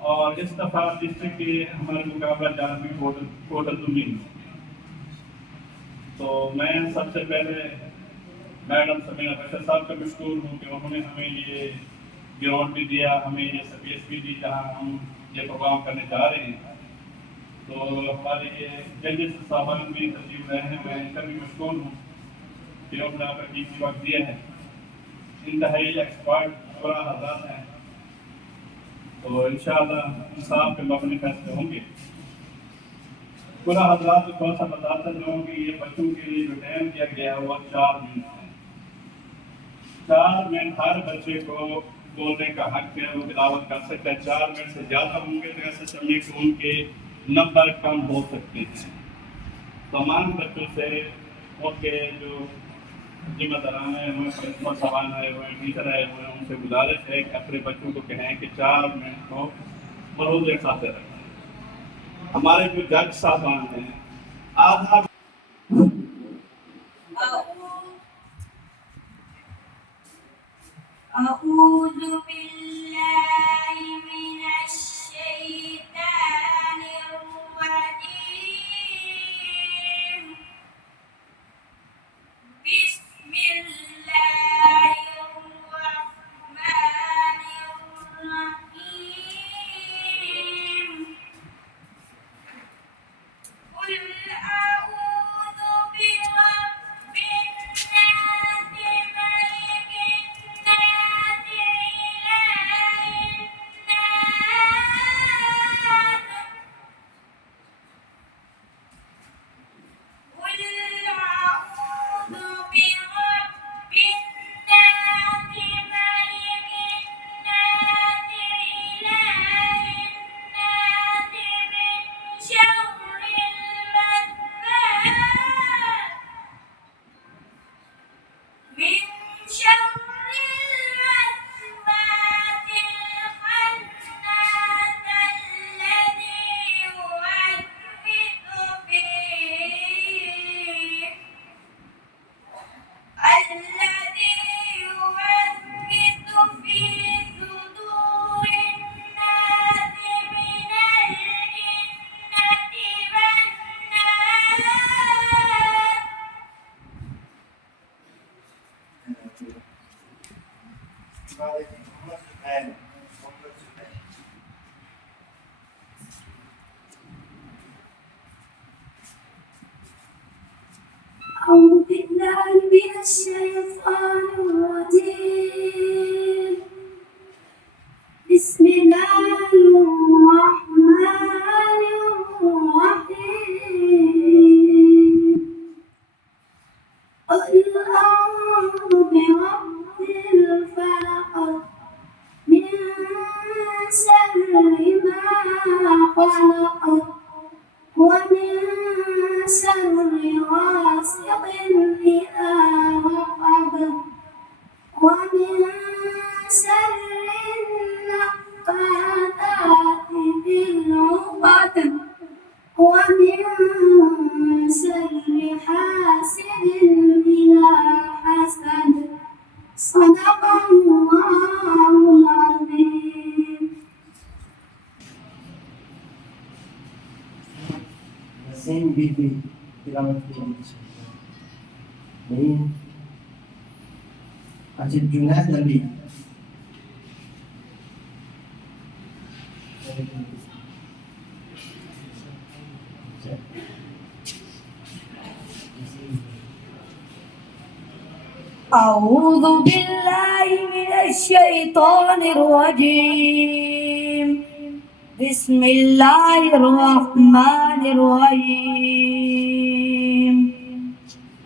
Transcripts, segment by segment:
और इस दफ़ा डिस्ट्रिक्ट के हमारे मुकाबला जात में टोटल 2 हैं। तो मैं सबसे पहले मैडम समीना बशर साहब का मशहूर हूँ कि उन्होंने हमें ये ग्राउंड भी दिया, हमें ये स्पेस भी दी जहाँ हम ये प्रोग्राम करने जा रहे हैं। तो हमारे ये जजेस साहबान भी तस्लीम रहे हैं, मैं इनका भी मशहूर हूँ कि उन्होंने आपका कीमती वक्त दिया है। इंतहाई एक्सपर्ट बड़ा हजरात हैं, तो इंशाअल्लाह इंसाफ के मबनी फैसले होंगे। पूरा हजरात को थोड़ा सा बताता जाऊँ कि ये बच्चों के लिए जो टाइम दिया गया है वो 4 मिनट है। 4 मिनट हर बच्चे को बोलने का हक है, वो तिलावत कर सकता है। 4 मिनट से ज़्यादा होंगे तो ऐसे समय कि उनके नंबर कम हो सकते हैं। तमाम बच्चों से उनके जो जिम्मेदारान है, प्रिंसिपल साहबान आए हुए हैं, टीचर आए हुए हैं, उनसे गुजारिश है कि अपने बच्चों को कहें कि 4 मिनट को मरोज़ खाते रखें। हमारे जो जज साहबान हैं आधा أعوذ بالله من الشيطان الرجيم بسم الله الرحمن الرحيم قل أعوذ برب الناس ملك الناس إله الناس قل أعوذ برب الناس ملك الناس إله الناس من شر الوسواس الخناس الذي يوسوس في صدور الناس من الجنة والناس. أعوذ بالله من الشيطان الرجيم بسم الله الرحمن الرحيم قل أعوذ برب الفلق من شر ما خلق ومن شر غاسق إذا وقب ومن شر النفاثات في العقد ومن شر حاسد إذا حسد صدق الله العظيم. Sen Bibi tilavat ediyoruz. Neyin? Acil Cüneyt Ali. أعوذ بالله من الشيطان الرجيم بسم الله الرحمن الرحيم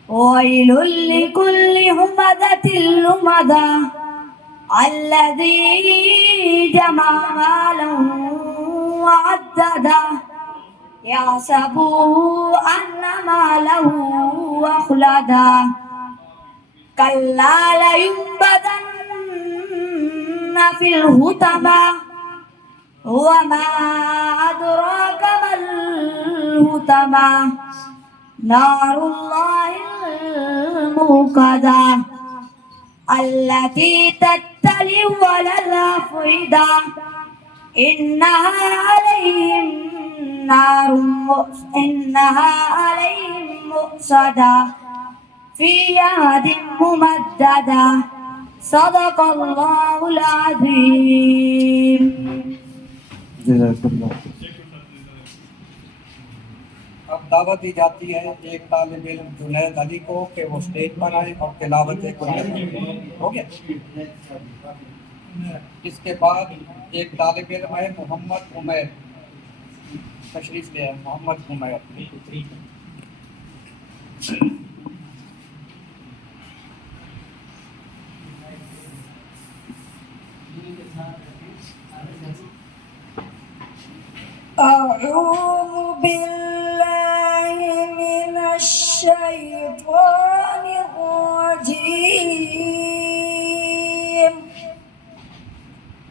ويل لكل همزة لمزة الذي جمع مالا وعدده يحسب أن ماله أخلده كلا لينبذن في الحطمة وما أدراك ما الحطمة نار الله الموقدة التي تطلع على الأفئدة إنها عليهم مؤصدة في يد ممددة صدق الله العظيم. अब दावत दी जाती है एक तालिब इल्म जुनैद अली को कि वो स्टेज पर आए और तिलावत कुरान हो गया। इसके बाद एक तालिब इल्म है मोहम्मद उमैर, तशरीफ ले आए मोहम्मद उमैर। أعوذ بالله من الشيطان الرجيم.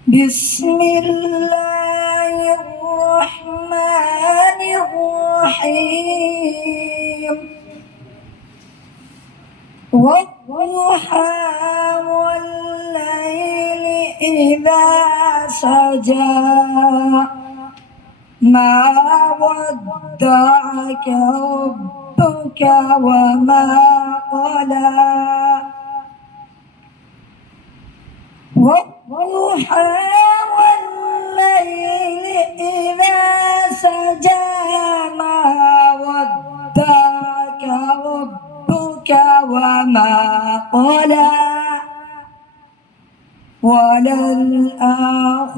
بسم الله الرحمن الرحيم. والضحى والليل إذا سجى ما ودعك ربك وما قلى. والضحى والليل إذا سجى ما ودعك ربك وما قلى. وللآخرة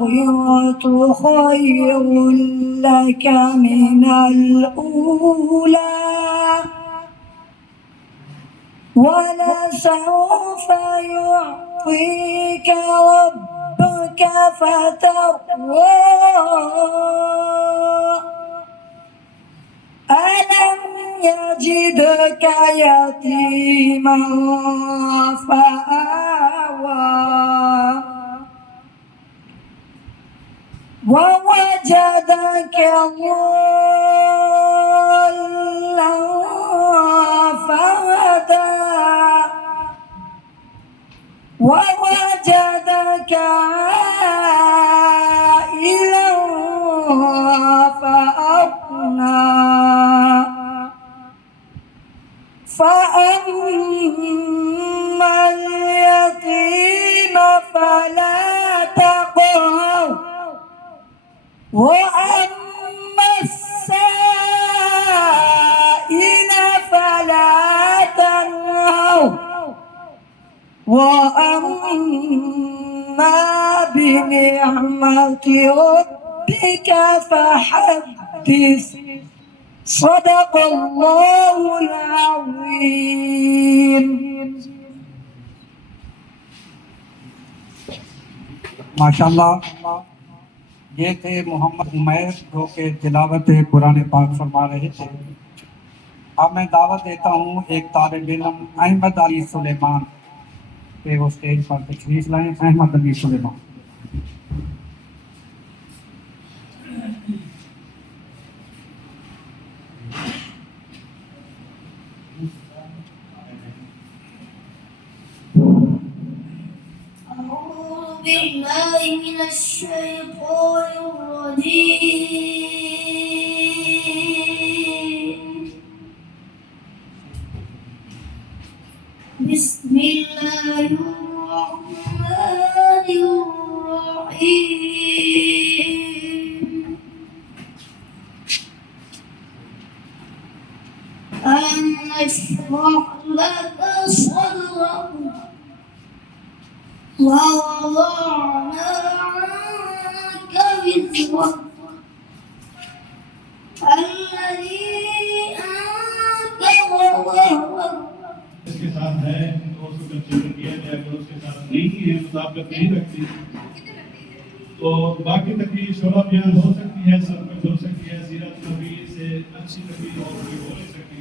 خير لك من الأولى ولسوف يعطيك ربك فترضى. ألم يجدك يتيما فآوى ووجدك ضالا فهدى ووجدك عائلا فأغنى. فأما اليتيم فلا تقهر وأما السائل فلا تنهر وأما بنعمة ربك فحدث. صدق الله العظيم. माशाल्लाह, ये थे मोहम्मद उमैर जो कि तिलावत कुरान पाक फरमा रहे थे। अब मैं दावत देता हूँ एक तालिब इल्म अहमद अली सुलेमान के वो स्टेज पर तशरीफ लाएं। अहमद अली सुलेमान। أعوذ بالله من الشيطان الرجيم. بسم الله الرحمن الرحيم. ألم نشرح لك صدرك ووضعنا عنك وزرك الذي أنقض ظهرك. इसके साथ है तो उसको कंसीडर किया जाए, अगर उसके साथ नहीं है मुताबिक नहीं रखती तो बाकी तकलीफ शोरा बयान हो सकती है, सब कुछ हो सकती है। सीरत नबी से अच्छी तकलीफ और कोई हो नहीं सकती।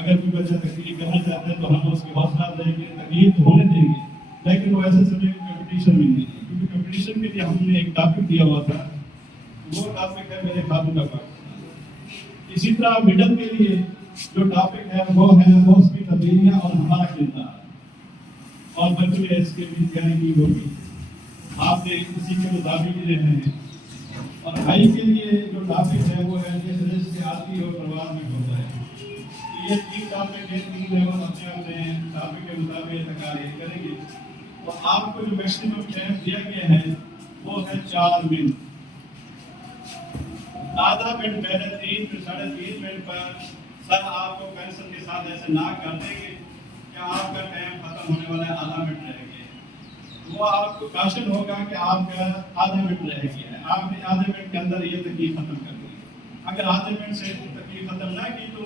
अगर कोई बच्चा तकलीफ करना चाहता है तो हम उसकी हौसला देंगे, तकलीफ तो होने देंगे, लेकिन वो ऐसे समय कंपटीशन में नहीं है, क्योंकि कंपटीशन के लिए हमने एक टॉपिक दिया हुआ था, वो टॉपिक है मेरे खातून का पाक। इसी तरह मिडल के लिए जो टॉपिक है वो उसकी तब्दीलियाँ और हमारा किरदार और बच्चों के इसके भी तैयारी की होगी। आपने इसी के मुताबिक जो है और हाई के लिए जो टॉपिक है वो है जिस रिस्क से आदमी और परिवार में होता है। तो ये 3 टॉपिक है, 3 लेवल अपने अपने टॉपिक के मुताबिक तकारीर करेंगे। तो आपको जो मैक्सिमम टाइम दिया गया है वो है 4 मिनट। आधा मिनट पहले 3 फिर 3.5 मिनट पर सर आपको पेंसिल के साथ ऐसे ना कर देंगे कि आपका टाइम खत्म होने वाला है, आधा मिनट रह गया। वो आपको क्वेश्चन होगा कि आपका आधा मिनट रह गया है, आपने आधे मिनट के अंदर ये तकलीफ खत्म कर दी। अगर आधे मिनट से तकलीफ खत्म ना की तो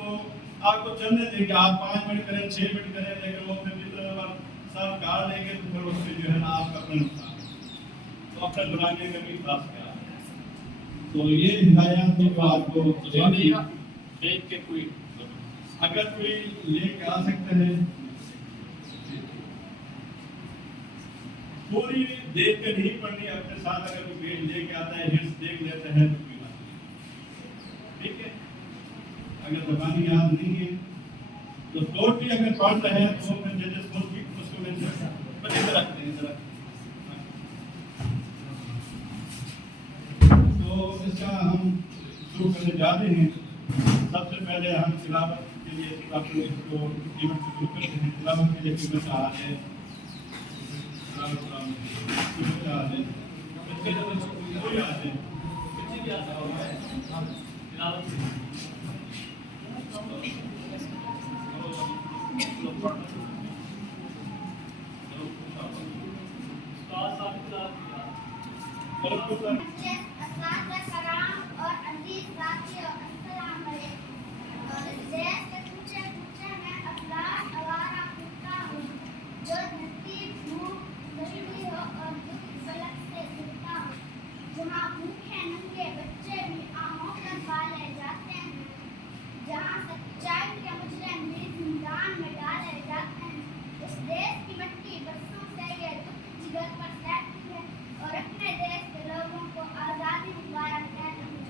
आपको चलने देंगे, आप 5 मिनट करें 6 मिनट करें, लेकिन वो फिर जितना बार सर काट देंगे तो फिर उसमें जो है ना आपका अपना नुकसान, तो अपना दुराने का भी खास ख्याल। तो ये हिदायत जो आपको देख के कोई अगर कोई लेके आ सकते हैं, पूरी देख कर नहीं पढ़नी, अपने साथ अगर कोई पेज लेके आता है हिंट्स देख लेते हैं तो कोई बात नहीं, ठीक है। अगर ज़बानी याद नहीं है तो टोटली अगर पढ़ रहे हैं तो फिर जजेस को भी उसको बच्चे रखते हैं जरा। तो इसका हम शुरू करने जा रहे हैं। सबसे पहले हम तिलावत के लिए आपको इसको इवेंट शुरू करते हैं। तिलावत के लिए इवेंट आ रहे हैं, तिलावत आ रहे हैं, बच्चे जब कोई आते हैं, बच्चे भी आता होगा तिलावत जहाँ भूखे नंगे बच्चे भी आहों पर पाले जाते हैं, जहाँ सच्चाई के मुजरिम भी जिंदान में डाले जाते हैं। इस देश की मिट्टी बरसों से ये दुख जिगर पर सहती है और अपने देश के लोगों को आज़ादी मुबारक कहती है।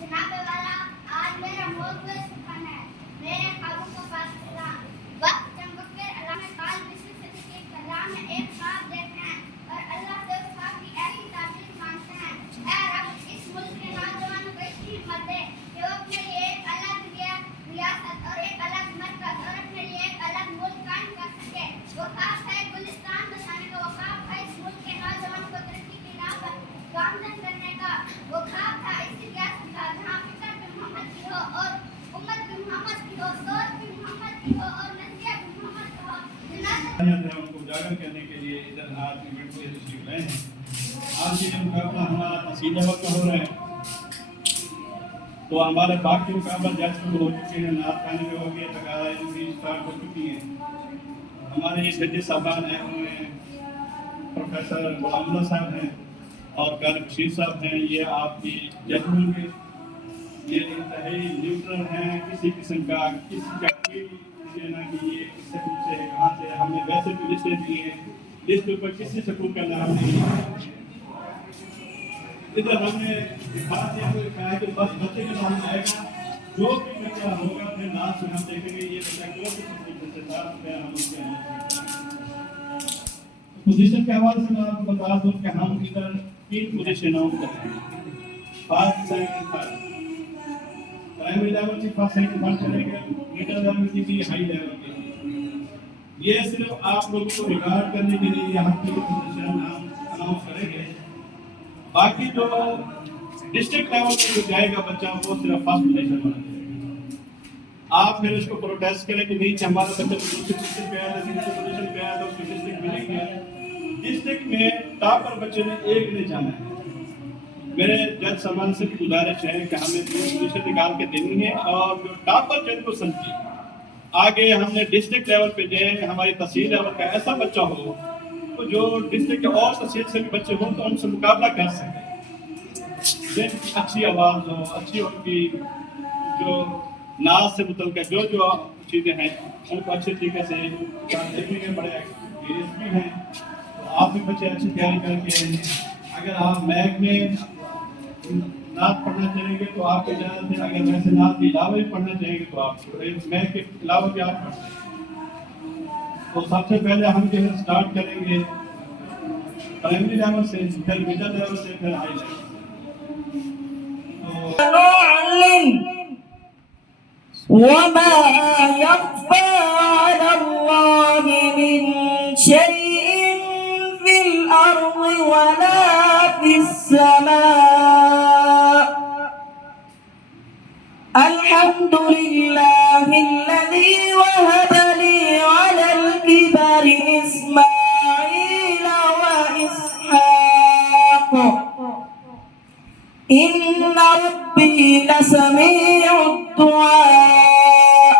जनाब वाला, आज मेरा मौजूद सुखन है, मेरे ख्वाबों को पास सलाम। वक्त चमककर अल्लाह ने काल बिस्मिल सदी के कलाम में एक ख्वाब देखे हैं और अल्लाह से उस ख्वाब की ऐसी ताबीर मांगते हैं। ऐ रब, इस मुल्क के नौजवानों को इतनी हिम्मत दे कि वो अपने लिए एक अलग रियासत और एक अलग मरकज और अपने लिए एक अलग मुल्क कायम कर सके। वो ख्वाब है गुलिस्तान बसाने का, वो ख्वाब है इस मुल्क के नौजवानों को तरक्की की राह पर गामजन करने का, वो ख्वाब था इसी रियासत का जहाँ फिक्र भी मोहम्मद की हो और उम्मत भी मोहम्मद की हो, सोच भी मोहम्मद की हो और नज़रिया भी मोहम्मद का हो। उनको उजागर करने के लिए इधर आज इवेंट को तशरीफ लाए हैं। आज ये मुकाबला हमारा तहसील लेवल का हो रहा है, तो हमारे बाकी मुकाबला जज शुरू हो चुके हैं, नाथ खाने में हो गया, तकारीर भी स्टार्ट हो चुकी हैं। हमारे ये जज साहबान हैं, उनमें प्रोफेसर गुलाम साहब हैं और कारी बशीर साहब हैं, ये आपकी जज होंगे। ये इंतहाई न्यूट्रल हैं, किसी किस्म का किसी का ना कि ये किससे पूछे है कहाँ से, हमने वैसे भी लिस्टें दी हैं, लिस्ट के ऊपर किसी स्कूल का नाम नहीं है। इधर हमने बात ये कहा है कि बस बच्चे के सामने आएगा, जो भी बच्चा होगा अपने नाम से हम देखेंगे ये बच्चा कौन सी हम उसके पोजीशन के हवाले से मैं आपको बता दूं कि हम इधर 3 पोजीशन आउट करते हैं, first second third. Primary level की फर्स्ट सेकंड थर्ड करेंगे, मिडिल लेवल की भी हाई लेवल की। ये सिर्फ आप लोगों को रिकॉर्ड करने के लिए यहाँ की पोजीशन हम अनाउंस करेंगे। बाकी जो डिस्ट्रिक्ट लेवल पे जो जाएगा बच्चा वो सिर्फ फर्स्ट पोजीशन वाला जाएगा। आप फिर इसको प्रोटेस्ट करें कि नहीं हमारा बच्चा दूसरी पोजीशन पे आया, तीसरी पोजीशन पे आया, तो उसको डिस्ट्रिक्ट मिलेंगे। डिस्ट्रिक्ट में टॉपर बच्चे ने एक नहीं जाना है। मेरे जज साहबान से भी गुजारिश है कि हमें 3 पोजीशन निकाल के देनी है और जो टॉपर जिनको समझे आगे हमने डिस्ट्रिक्ट लेवल पे जाए, हमारी तहसील लेवल का ऐसा बच्चा हो तो जो डिस्ट्रिक्ट और तहसील से भी बच्चे हों तो उनसे मुकाबला कर सकें। जिनकी अच्छी आवाज़ हो, अच्छी उनकी जो नाज से मुतल्लिक़ जो जो चीज़ें हैं उनको अच्छे तरीके से देखने के बड़े एक्सपीरियंस भी हैं। तो आप भी बच्चे अच्छी तैयारी करके अगर आप मैग में नात पढ़ना चाहेंगे तो आपको इजाज़त है, अगर वैसे नात के अलावा भी पढ़ना चाहेंगे तो आप मैग के अलावा भी आप पढ़ सकते हैं। तो सबसे पहले हम जो है स्टार्ट करेंगे प्राइमरी लेवल से, फिर मिडिल लेवल से, फिर हाई लेवल। وما يخفى على الله من شيء في الأرض ولا في السماء. الحمد لله الذي وهب لي على الكبر إسماعيل وإسحاق إن ربي لسميع الدعاء.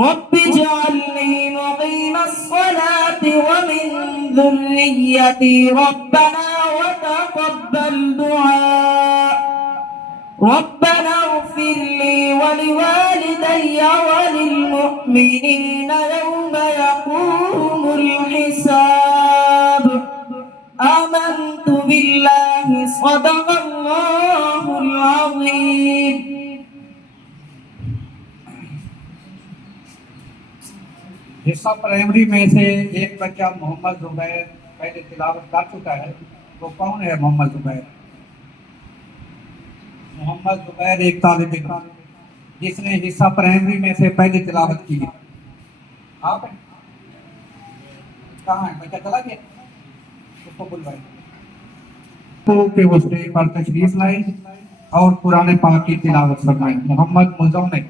رب اجعلني مقيم الصلاة ومن ذريتي ربنا وتقبل دعاء. ربنا اغفر لي ولوالدي وللمؤمنين يوم يقوم الحساب. آمنت بالله صدق الله العظيم. हिस्सा प्राइमरी में से एक बच्चा मोहम्मद जुबैर पहले तिलावत कर चुका है। वो कौन है मोहम्मद जुबैर? मोहम्मद जुबैर एक तालिब इल्म जिसने हिस्सा प्राइमरी में से पहले तिलावत की है। आप हैं? कहाँ है बच्चा? चला गया? उसको बुलवाइए तो कि वो स्टेज पर तशरीफ लाए और कुरान पाक की तिलावत फरमाए। मोहम्मद मुज़म्मिल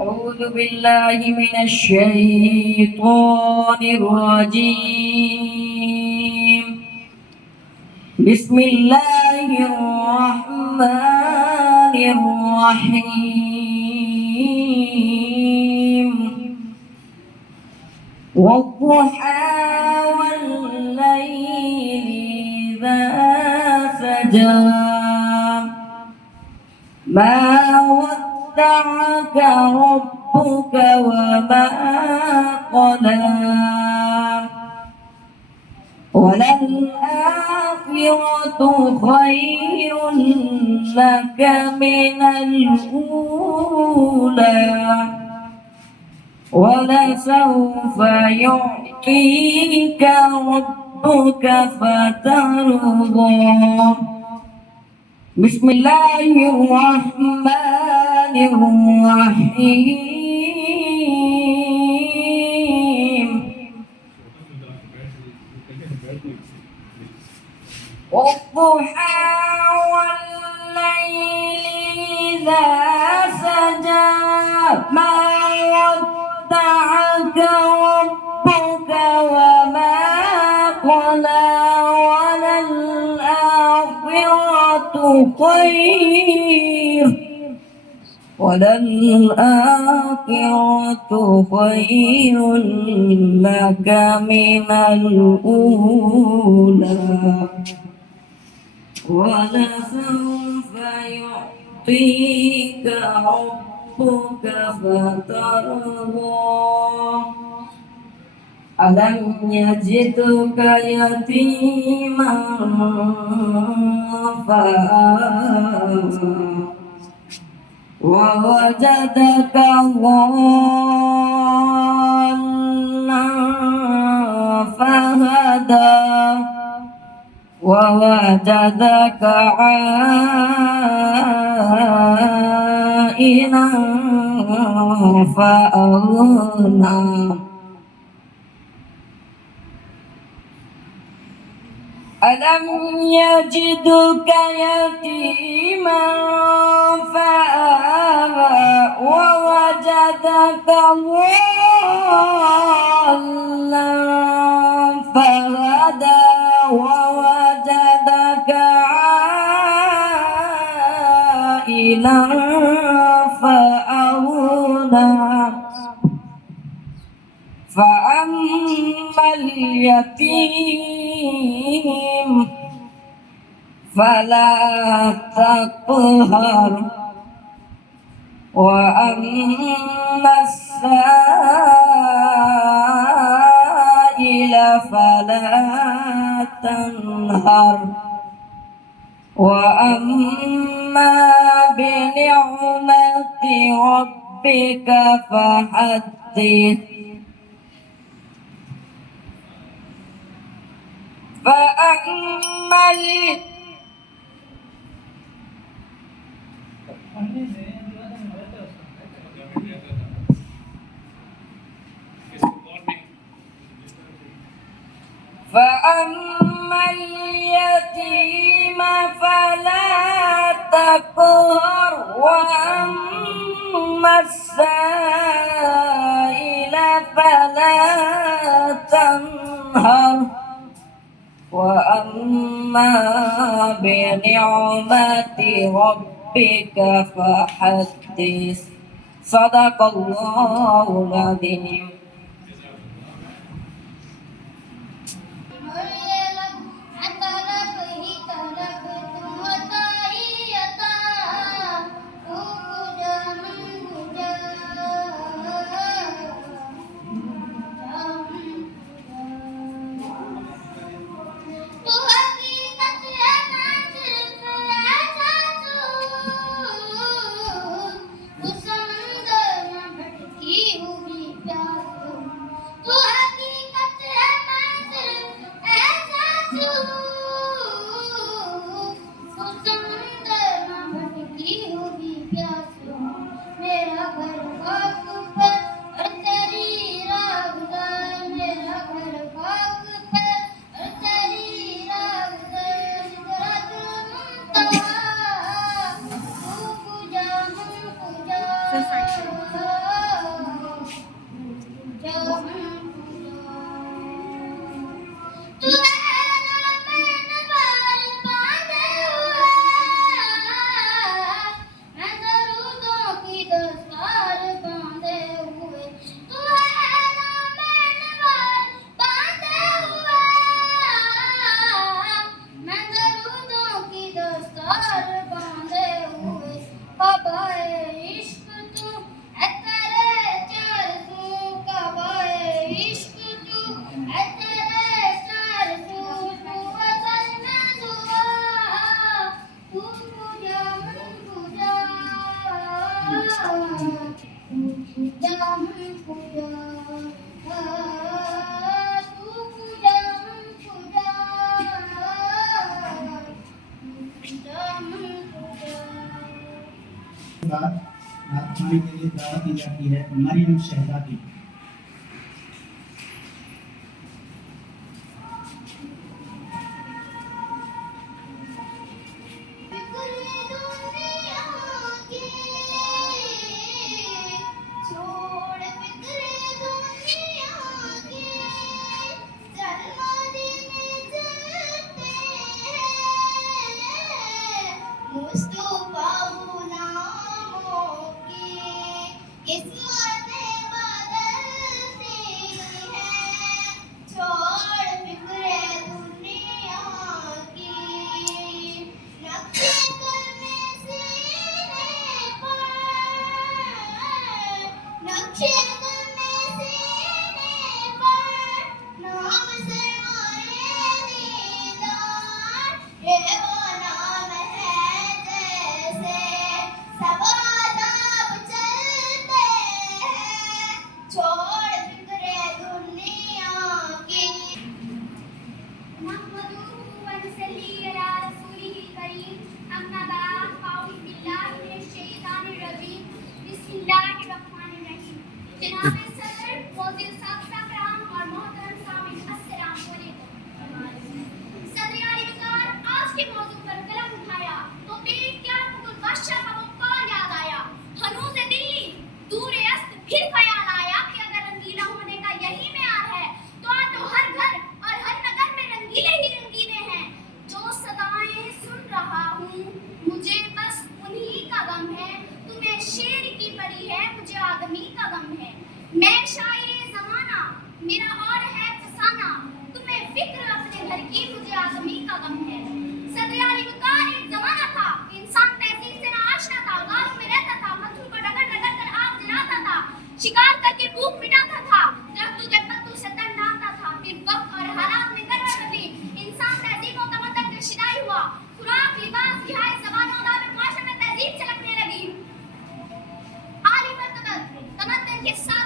أعوذ بالله من الشيطان الرجيم. بسم الله الرحمن الرحيم. والضحى والليل إذا سجى ما ودعك ربك وما قلى وللآخرة خير لك من الأولى ولسوف يعطيك ربك فترضى. بسم الله الرحمن الرحيم. والضحى والليل إذا سجى ما ودعك ربك وما قلى وللآخرة خير لك من الأولى ولسوف يعطيك ربك فترضى. ألم يجدك يتيما فآوى ووجدك ضالا فهدى ووجدك عائلا فأغنى. ألم يجدك يتيما فآوى ووجدك ضالا فهدى ووجدك عائلا فأغنى. فأما اليتيم فلا تقهر وأما السائل فلا تنهر وأما بنعمة ربك فحدث فأما فأما اليتيم فلا تقهر وأما السائل فلا تنهر وأما بنعمة ربك فحدث صدق الله العظيم रात खाने के लिए दावत दी जाती है मरियम शहजादी। शिकार करके भूख मिटाता था, दरख्तों के पत्तों से तन डालता था, फिर वक्त और हालात में करवट बदली, इंसान तहजीब और तमद्दुन का शिदाई हुआ, खुराक, लिबास, रिहाई, ज़बान और अदाब माशरे में तहजीब छलकने लगी। के साथ